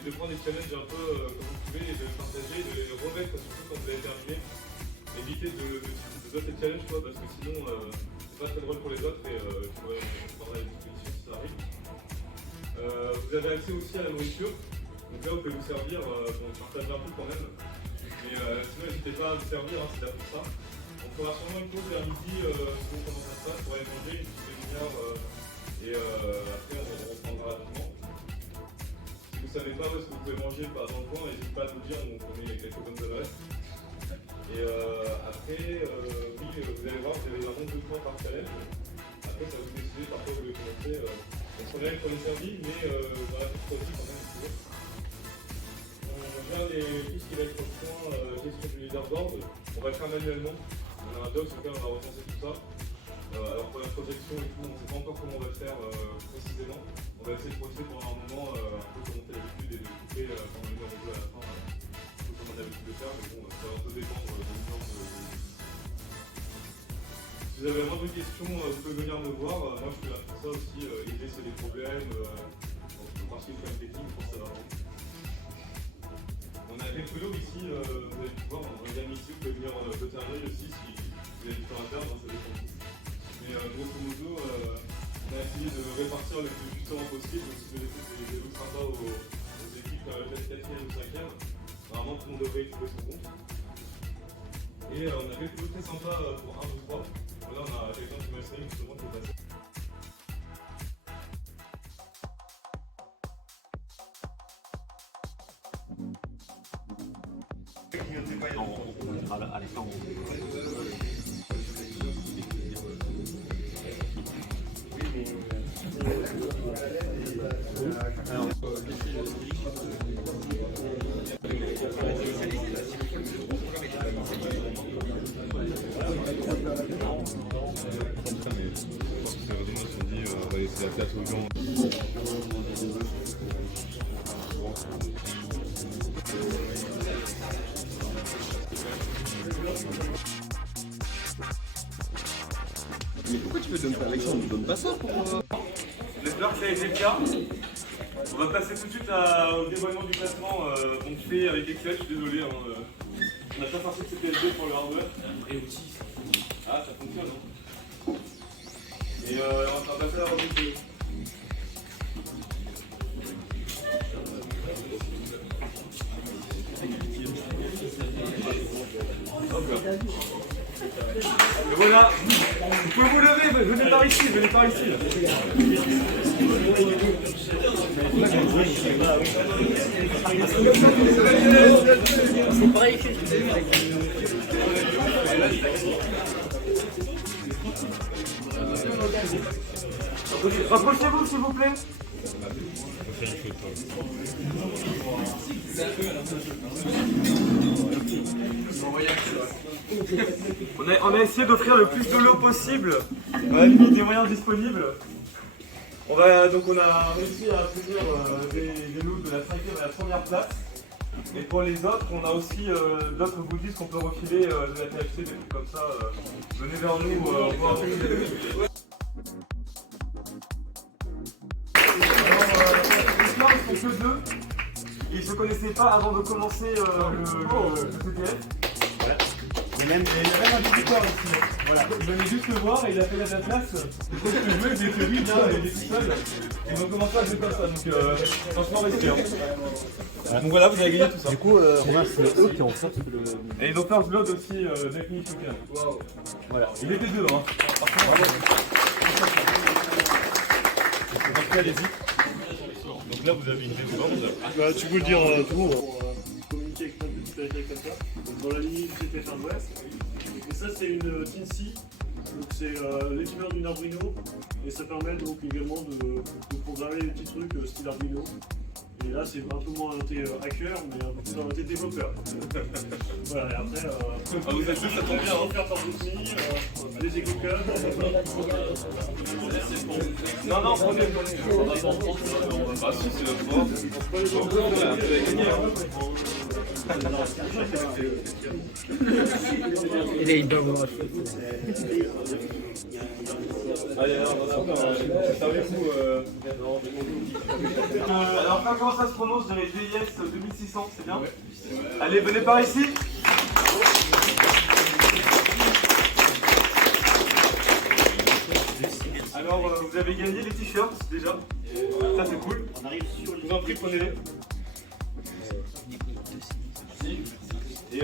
c'est de prendre des challenges un peu comme vous pouvez et de les partager, de les remettre surtout quand vous avez terminé. Évitez de sauter le challenge quoi, parce que sinon c'est pas très drôle pour les autres et tu prendras les dispositions si ça arrive. Vous avez accès aussi à la nourriture, donc là vous pouvez vous servir, bon, je partage un peu quand même, mais sinon n'hésitez pas à vous servir, hein, c'est là pour ça. On fera sûrement une pause vers midi, selon comment ça se passe, pour aller manger une petite demi-heure et après on reprendra rapidement. Si vous ne savez pas où est-ce que vous pouvez manger dans le coin, n'hésitez pas à nous dire, donc on met quelques bonnes adresses. Et après, oui, vous allez voir, vous avez un nombre de points par challenge. Après, ça va vous décider, parfois vous voulez commencer. On se remet pour les servis, mais dans la petite aussi quand même, vous pouvez. On vient tout ce qui va être au point gestion du leaderboard. On va le faire manuellement. On a un doc sur lequel on va recenser tout ça. Alors pour la projection et tout, on ne sait pas encore comment on va le faire précisément. On va essayer de procéder pendant un moment, un peu comme on fait l'habitude, et de couper quand on est en jeu à la fin. Comme on a l'habitude de faire, mais bon, ça va un peu dépendre de l'ambiance. Si vous avez vraiment des questions, vous pouvez venir me voir. Moi, je suis là pour ça aussi, aider s'il y a des problèmes. Parce qu'il faut une technique pour savoir. On a quelques lots ici, vous allez pouvoir, on a ici, vous pouvez venir jeter un œil aussi si vous avez du temps à faire, ça dépend. Mais grosso modo, on a essayé de répartir le plus justement possible, donc si vous laissez des lots sympas aux équipes 4e ou 5e, normalement tout le monde devrait y trouver son compte. Et on a quelques lots très sympas pour 1, 2, 3. Là on a quelqu'un qui m'a essayé justement qui est passé. On va laisser la place aux gens. Mais pourquoi tu veux donner pas Alexandre? Donne pas ça pour moi. J'espère que ça a été le cas. On va passer tout de suite au dévoilement du classement donc fait avec Excel, je suis désolé. On n'a pas sorti de CPSD pour le hardware. Et outils. Ah, ça fonctionne. Hein. Et on va passer à la revue de... Et voilà, vous pouvez vous lever, venez par ici, venez par ici. C'est pareil que Rapprochez-vous s'il vous plaît. On a essayé d'offrir le plus de lots possible à la limite des moyens disponibles. On a réussi à obtenir des lots de la 5e à la 1re place. Et pour les autres, on a aussi d'autres goodies qu'on peut refiler de la THC, des trucs comme ça. Venez vers nous, on va ils sont que deux. Ils se connaissaient pas avant de commencer le CTF. Voilà. Il y a même un visiteur ici. Voilà, je venais juste le voir et il a fait la place. Je pense que je jouais, j'ai fait lui, bien, il est tout seul. Et ils ont commencé à jouer comme ça, donc franchement respect. Donc voilà, vous avez gagné tout ça. Du coup, c'est eux qui ont fait le. Et ils ont First Blood aussi, Deathly Shocker. Wow. Voilà, il était deux, hein. Donc allez-y. Donc là, vous avez une défense. Bah, tu peux le dire tout. Communiquer avec notre petite périphérique comme ça. Donc, dans la ligne du CTF Ouest. Et ça, c'est une Teensy. Donc, c'est l'équivalent d'une Arduino. Et ça permet donc également de programmer des petits trucs style Arduino. Et là, c'est un peu moins orienté hacker, mais un peu plus orienté développeur. Voilà, et après, vous êtes deux, ça tombe bien. Faire par Rootme, des éco-codes. Non, prenez. Ah si, c'est notre sport. Vous avez gagné. Il est bon. Allez, alors, ça va alors, comment ça se prononce? Je dirais VIS 2600, c'est bien? Allez, venez par ici. Alors, vous avez gagné les t-shirts déjà. Ça, c'est cool. Je vous en prie, prenez-les. Et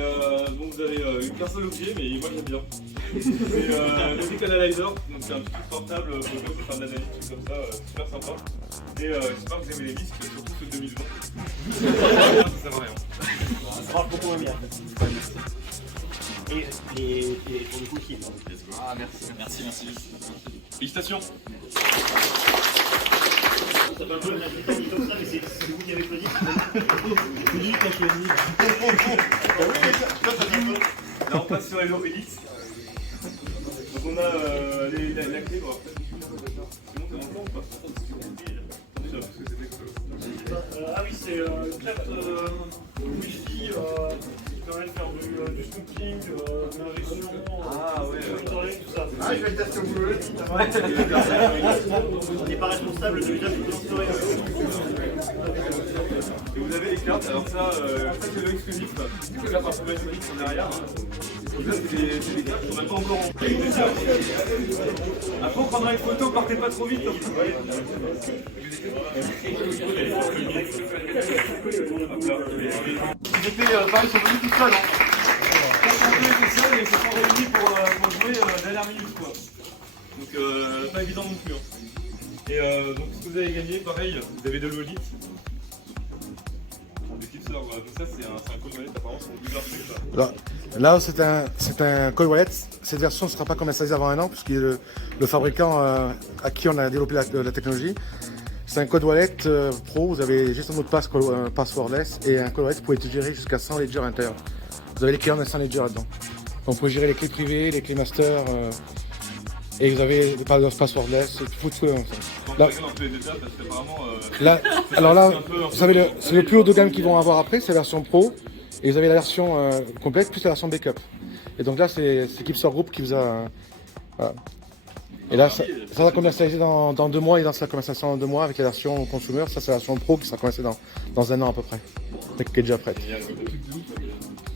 bon, vous avez une personne au pied, mais moi j'aime bien. C'est le Click Analyzer, donc c'est un petit truc portable pour faire de l'analyse, comme ça, super sympa. Et j'espère que vous aimez les disques, surtout ceux de 2020. Ça sert à rien. Ça marche beaucoup moins bien. Et pour le coup, qui Ah, merci. Félicitations. ça fait un peu un résultat dit comme ça, mais c'est vous qui avez choisi. C'est lui qui a choisi. Là, on passe sur Hello Elite. Donc on a la clé. Bon, après, c'est bon, t'es dans le plan ou pas? Déjà, parce que c'était Ah oui, c'est une carte Wi-Fi qui permet de faire du snooping, de l'injection, monitoring, tout ça. Ah, je vais le tester au boulot. On n'est pas responsable de l'usage du monitoring. Et vous avez les cartes, alors ça, c'est le exclusif. C'est que la partie magique sont derrière. Donc là, c'est des cartes qu'on n'a pas encore rentrées. Après, on prendra une photo, partez pas trop vite. Hop là. Ils étaient pareil, ils sont venus tout seuls. Hein. Quand on était seuls et ils se sont réunis pour jouer dernière minute, quoi. Donc, pas évident non plus. Hein. Et donc, ce que vous avez gagné, pareil, vous avez de l'olite. Des petites sœurs, voilà. Donc ça, c'est un code wallet, apparemment, c'est bizarre que ça. Là, c'est un code wallet. Cette version ne sera pas commercialisée avant un an, puisqu'il est le fabricant à qui on a développé la technologie. C'est un code wallet pro, vous avez juste un mot de passe passwordless et un code wallet, vous pouvez gérer jusqu'à 100 ledgers à l'intérieur. Vous avez les clés en 100 ledgers là-dedans. Donc vous pouvez gérer les clés privées, les clés master, et vous avez des passwordless, tout ce que là, alors là, vous savez, c'est le plus haut de gamme qu'ils vont avoir après, c'est la version pro, et vous avez la version complète plus la version backup. Et donc là, c'est Kipsor Group qui vous a... voilà. Et là, ça va commercialiser dans 2 mois, et dans la commercialisation dans 2 mois avec la version consumer. Ça, c'est la version pro qui sera commercialisée dans 1 an à peu près, et qui est déjà prête.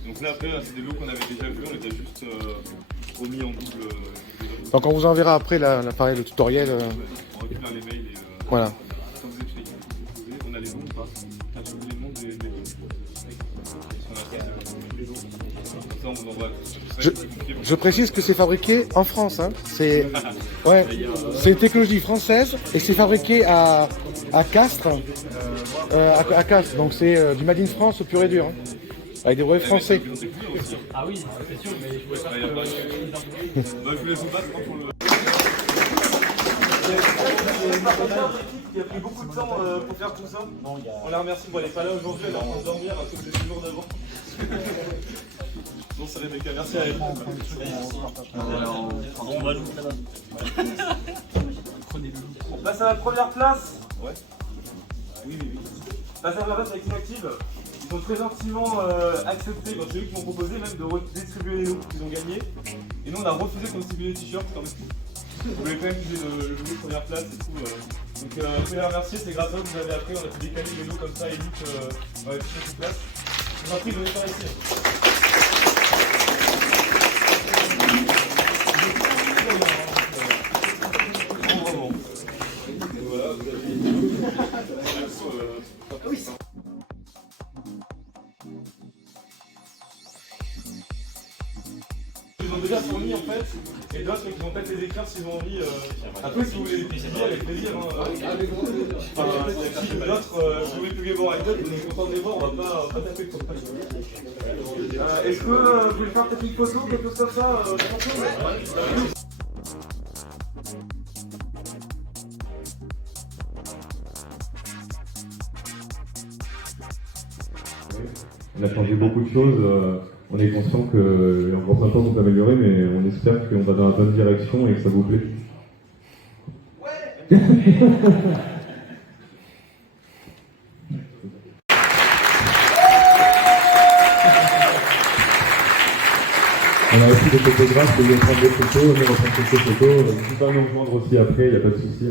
Donc là, après, c'est des lots qu'on avait déjà vus, on les a juste remis en double. Donc on vous enverra après l'appareil, le tutoriel. On récupère les mails et voilà. comme vous expliquez, on a les noms ou pas? On a les noms des lots. Ça, on vous envoie. Je précise que c'est fabriqué en France. Hein. C'est une technologie française et c'est fabriqué à Castres. À Castres, donc c'est du Made in France au pur et dur. Hein. Avec des brevets français. Ah oui, c'est sûr, mais je pouvais pas. Je vous laisse vous battre pour le. Il a pris beaucoup de temps pour faire tout ça. On la remercie. Bon, elle n'est pas là aujourd'hui, elle est en train de dormir à cause des jours d'avant. Bon, c'est Rebecca, merci à elle. On passe à la première place. Ouais. Oui. Passe à la première place avec Inactive. Ils ont très gentiment accepté, c'est eux qui m'ont proposé même de redistribuer les lots qu'ils ont gagnés. Et nous on a refusé de distribuer les t-shirts quand même. Vous voulez quand même utiliser le logo de première place et tout. Donc je voulais les remercier, c'est grâce à eux que vous avez appris, on a pu décaler les lots comme ça et vite dans les t-shirts sur place. Je vous en prie, venez par ici. Bravo. Voilà, vous avez... Ils ont déjà fourni en fait, et d'autres qui vont peut-être les écrire s'ils ont envie. Après, si vous voulez les publier, avec plaisir. Enfin, d'autres, si vous voulez publier vos write-up, vous êtes content de les voir, on va pas taper le temps. Est-ce que vous voulez faire peut-être une photo, quelque chose comme ça On a changé beaucoup de choses. On est conscient qu'il y a encore plein de temps pour s'améliorer, mais on espère qu'on va dans la bonne direction et que ça vous plaît. Ouais. On a aussi des photographes qui viennent prendre des photos, venir reprendre quelques photos. N'hésitez pas à nous rejoindre aussi après, il n'y a pas de souci.